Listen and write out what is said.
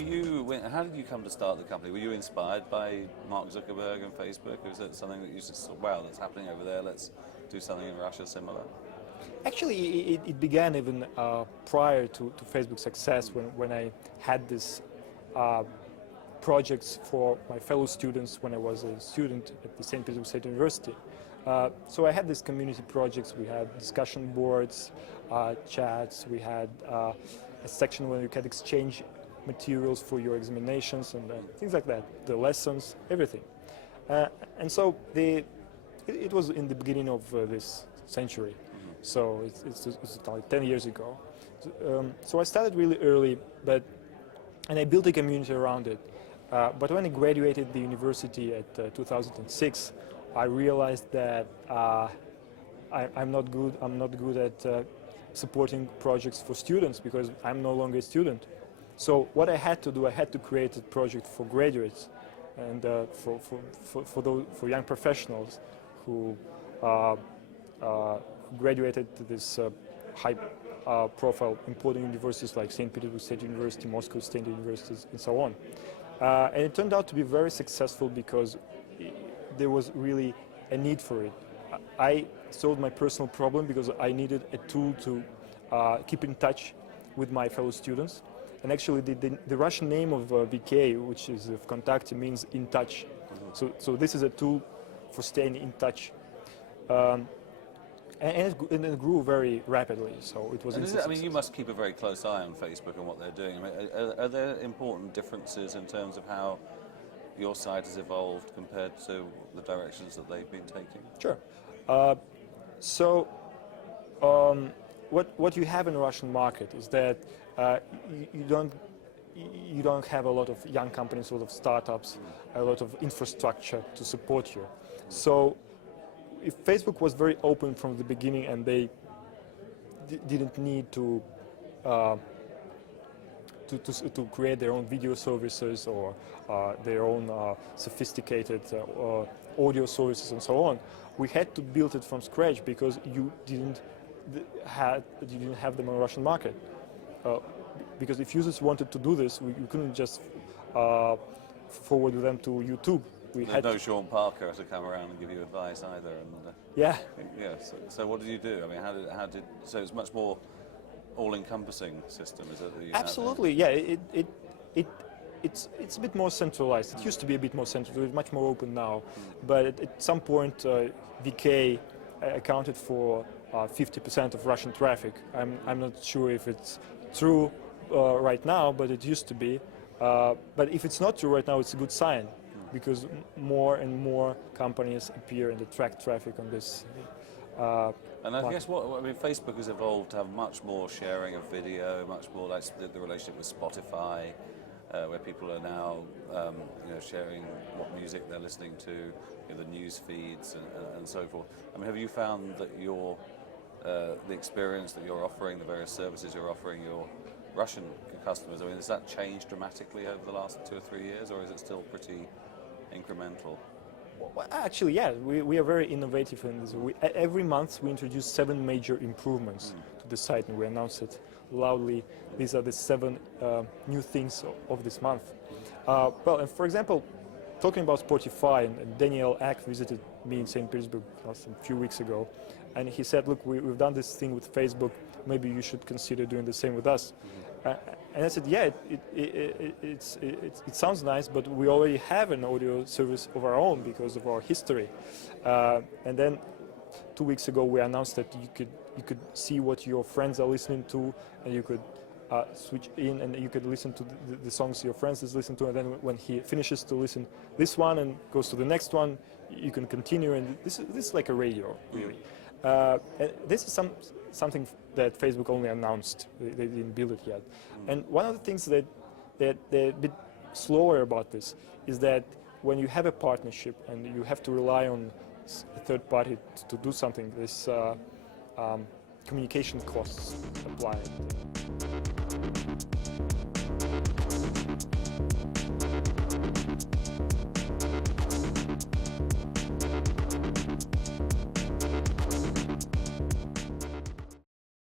how did you come to start the company? Were you inspired by Mark Zuckerberg and Facebook? Or was it something that you just thought, wow, that's happening over there, let's do something in Russia similar? Actually, it began even prior to Facebook's success when I had this projects for my fellow students when I was a student at the St. Petersburg State University. So I had these community projects. We had discussion boards, chats. We had a section where you could exchange materials for your examinations and things like that, the lessons, everything. And so it was in the beginning of this century. So it's like 10 years ago. So I started really early, and I built a community around it. But when I graduated the university at 2006, I realized that I'm not good at supporting projects for students because I'm no longer a student. So what I had to do, I had to create a project for graduates and for young professionals who graduated to this high-profile important universities like St. Petersburg State University, Moscow State Universities, and so on. And it turned out to be very successful because there was really a need for it. I solved my personal problem because I needed a tool to keep in touch with my fellow students. And actually the Russian name of VK, which is of Контакте, means in touch. So this is a tool for staying in touch. And it grew very rapidly, so it was. I mean, you must keep a very close eye on Facebook and what they're doing. I mean, are there important differences in terms of how your site has evolved compared to the directions that they've been taking? Sure. What you have in the Russian market is that you don't have a lot of young companies, a lot of startups, a lot of infrastructure to support you. So if Facebook was very open from the beginning and they didn't need to create their own video services or their own sophisticated audio services and so on, we had to build it from scratch because you didn't have them on the Russian market. Because if users wanted to do this, you couldn't just forward them to YouTube. There's no Shona Parkera to come around and give you advice either. And, yeah. Yeah. So what did you do? I mean, so it's much more all-encompassing system, is it? That you Absolutely. Yeah. It's a bit more centralized. It used to be a bit more centralized. It's much more open now. But at some point, VK accounted for 50% of Russian traffic. I'm not sure if it's true right now, but it used to be. But if it's not true right now, it's a good sign, because more and more companies appear and attract traffic on this. And I guess Facebook has evolved to have much more sharing of video, much more like the relationship with Spotify, where people are now sharing what music they're listening to, the news feeds and so forth. I mean, have you found that the experience that you're offering, the various services you're offering your Russian customers, I mean, has that changed dramatically over the last 2 or 3 years, or is it still pretty incremental? Well, actually, yeah, we are very innovative in this. Every month we introduce 7 major improvements to the site, and we announce it loudly. These are the 7 new things of this month. Well, and for example, talking about Spotify, and Daniel Ek visited me in St. Petersburg a few weeks ago, and he said, look, we've done this thing with Facebook, maybe you should consider doing the same with us. And I said, yeah, it sounds nice, but we already have an audio service of our own because of our history. And then 2 weeks ago, we announced that you could see what your friends are listening to, and you could switch in and you could listen to the songs your friends is listening to, and then when he finishes to listen this one and goes to the next one, you can continue. And this is like a radio, really. And this is something that Facebook only announced. They didn't build it yet. And one of the things that they're a bit slower about this is that when you have a partnership and you have to rely on a third party to do something, this communication costs apply.